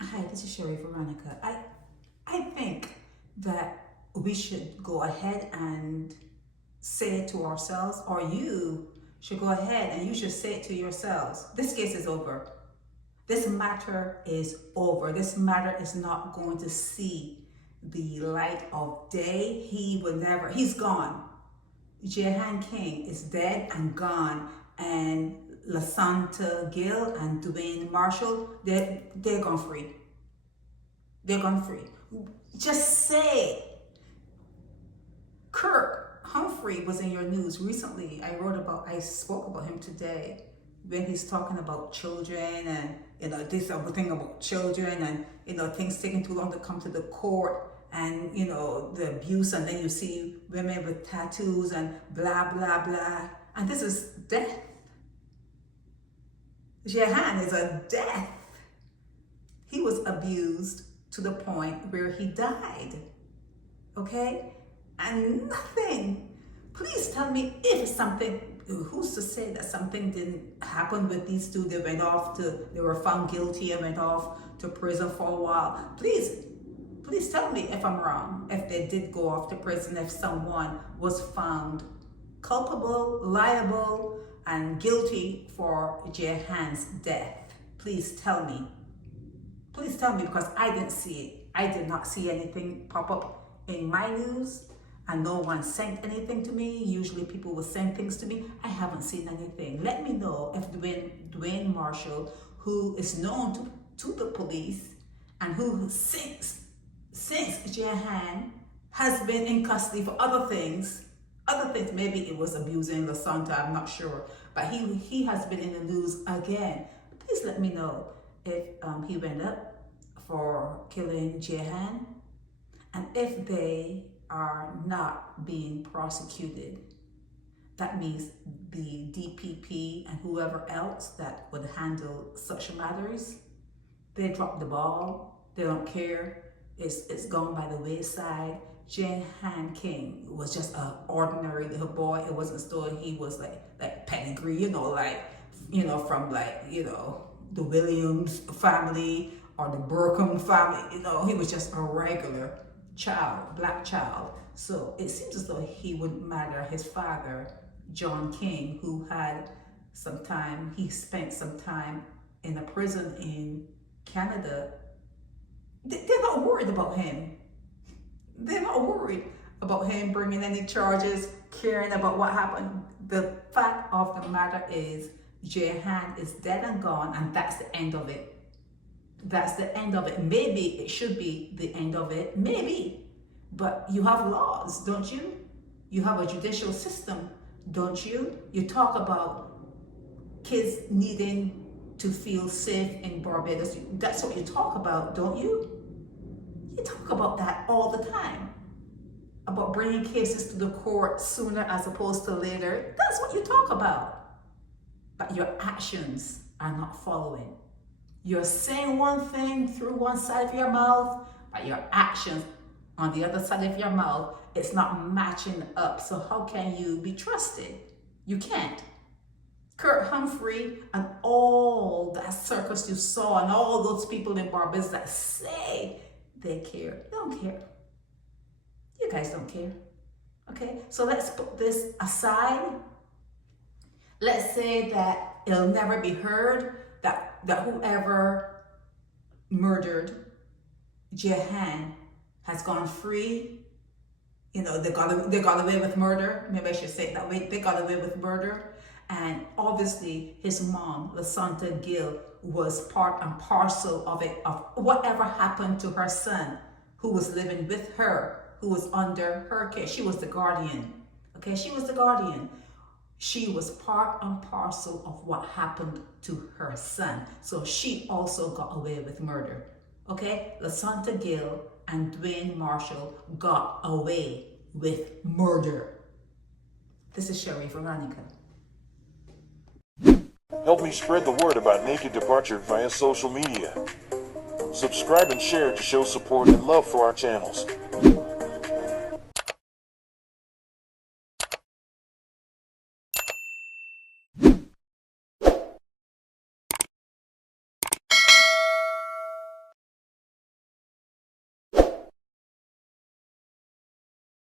Hi, this is Sherry Veronica. I think that we should go ahead and say it to ourselves, or you should go ahead and you should say it to yourselves. This case is over. This matter is over. This matter is not going to see the light of day. He will never, he's gone. Jahan King is dead and gone, and Lasonta Gill and Dwayne Marshall, they're gone free. They're gone free. Just say. Kirk Humphrey was in your news recently. I spoke about him today when he's talking about children and this thing about children and things taking too long to come to the court and the abuse, and then you see women with tattoos and blah blah blah, and this is death. Jahan is a death. He was abused to the point where he died. Okay? And nothing. Please tell me if something, who's to say that something didn't happen with these two? They were found guilty and went off to prison for a while. Please tell me if I'm wrong, if they did go off to prison, if someone was found culpable, liable, and guilty for Jahan's death. Please tell me. Please tell me, because I didn't see it. I did not see anything pop up in my news, and no one sent anything to me. Usually people will send things to me. I haven't seen anything. Let me know if Dwayne Marshall, who is known to the police and who since Jahan has been in custody for other things, maybe it was abusing Lasonta, I'm not sure, but he has been in the news again. Please let me know if he went up for killing Jahan, and if they are not being prosecuted, that means the DPP and whoever else that would handle such matters, they dropped the ball. They don't care. It's gone by the wayside. Jahan King was just an ordinary little boy. It wasn't still he was like pedigree, from the Williams family or the Burkham family. He was just a regular child, black child. So it seems as though he wouldn't matter. His father, John King, who he spent some time in a prison in Canada. They're not worried about him. They're not worried about him bringing any charges, caring about what happened. The fact of the matter is Jahan is dead and gone, and that's the end of it. That's the end of it. Maybe it should be the end of it. Maybe. But you have laws, don't you? You have a judicial system, don't you? You talk about kids needing to feel safe in Barbados. That's what you talk about, don't you? You talk about that all the time. About bringing cases to the court sooner as opposed to later. That's what you talk about. But your actions are not following. You're saying one thing through one side of your mouth, but your actions on the other side of your mouth, it's not matching up. So how can you be trusted? You can't. Kirk Humphrey and all that circus you saw and all those people in Barbados that say they care, they don't care. You guys don't care. Okay, so let's put this aside. Let's say that it'll never be heard, that whoever murdered Jahan has gone free. They got away with murder. Maybe I should say it that way. They got away with murder. And obviously his mom, Lasonta Gill, was part and parcel of it, of whatever happened to her son, who was living with her, who was under her care. She was the guardian. Okay, she was the guardian. She was part and parcel of what happened to her son. So she also got away with murder. Okay, Lasonta Gill and Dwayne Marshall got away with murder. This is Sherry Veronica. Help me spread the word about Naked Departure via social media. Subscribe and share to show support and love for our channels.